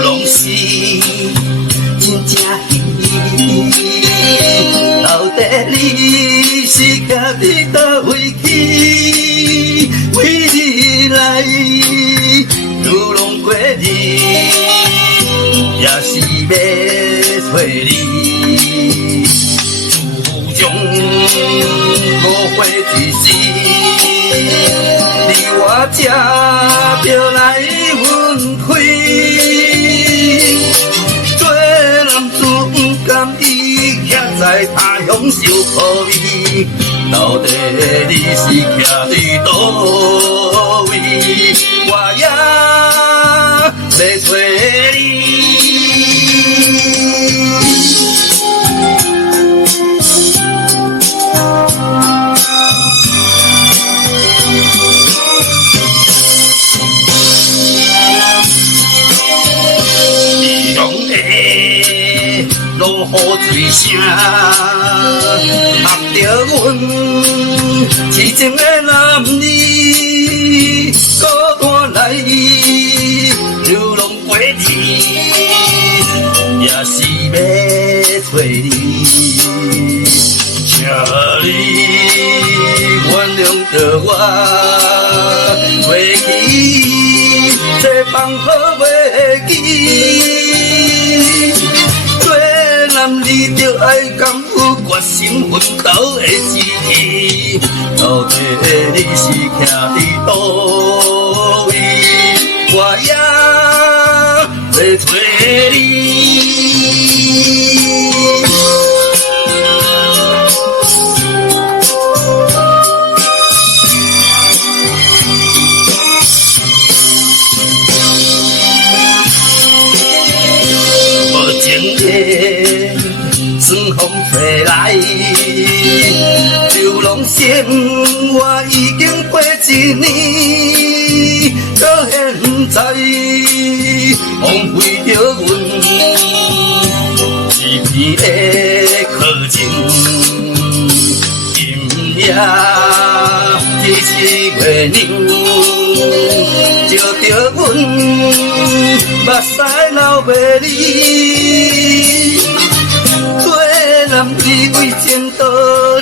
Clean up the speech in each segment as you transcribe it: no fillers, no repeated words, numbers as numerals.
拢是真正稀。到底你是徛伫倒位去？为你来流浪过日，也是要找你。自将误会一时，你我这就来分开。做男子不甘伊徛在他乡受苦味，到底你是徛伫倒位？我也要找你。落雨水声，压着阮痴情的男儿，孤单来流浪过日，也是要找你。请你原谅着我，过去这放好袂记。你着爱甘有决心奋斗的志气，到底你是徛伫倒位？我也要找你。无情的春风吹来，流浪生活已经过一年，到现在枉费着阮一片的靠近，今夜天是月亮，照着阮目屎流袂离。男儿为前途，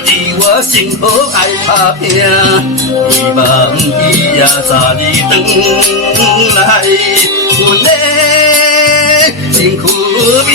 你我幸福爱打拼，希望伊也早日转来，阮的身躯边。